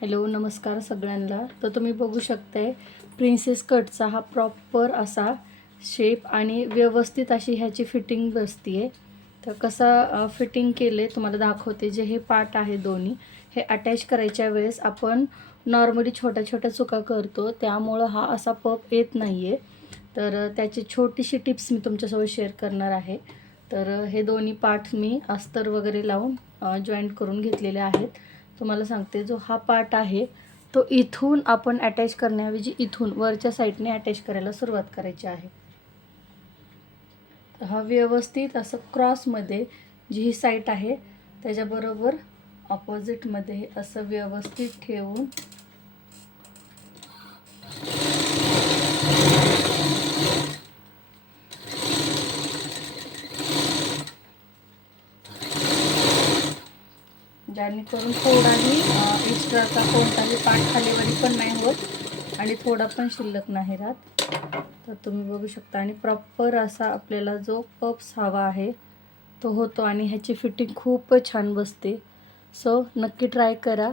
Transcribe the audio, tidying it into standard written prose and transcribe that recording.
Hello नमस्कार सगळ्यांना। तर तुम्ही बघू शकताय प्रिन्सेस कटचा हा प्रॉपर असा शेप आणि व्यवस्थित अशी ह्याची फिटिंग बसतीये। तर कसा फिटिंग केले तुम्हाला दाखवते। जे हे पार्ट आहे दोन्ही हे अटॅच करायच्या वेळेस आपण नॉर्मली छोट्या छोट्या चुका करतो, त्यामुळे हा असा पप येत नाहीये। तर त्याची छोटीशी टिप्स मी तुमच्यासोबत शेअर करणार आहे। तर हे दोन्ही पार्ट मी अस्तर वगैरे लावून जॉईंट करून घेतलेले आहेत। तुम्हाला सांगते, जो हा पार्ट आहे तो इथून आपण अटॅच करण्याऐवजी इथून वरच्या साईडने अटॅच करायला सुरुवात करायची आहे। हा व्यवस्थित असं क्रॉसमध्ये जी ही साईड आहे त्याच्याबरोबर ऑपोजिटमध्ये असं व्यवस्थित ठेवून जेणेकरून थोडाही एक्स्ट्राचा कोणताही पार्ट खालीवरी पण नाही होत आणि थोडा पण शिल्लक नाही राहत। तर तुम्ही बघू शकता आणि प्रॉपर असा आपल्याला जो पप्स हवा आहे तो होतो आणि ह्याची फिटिंग खूप छान बसते। सो नक्की ट्राय करा।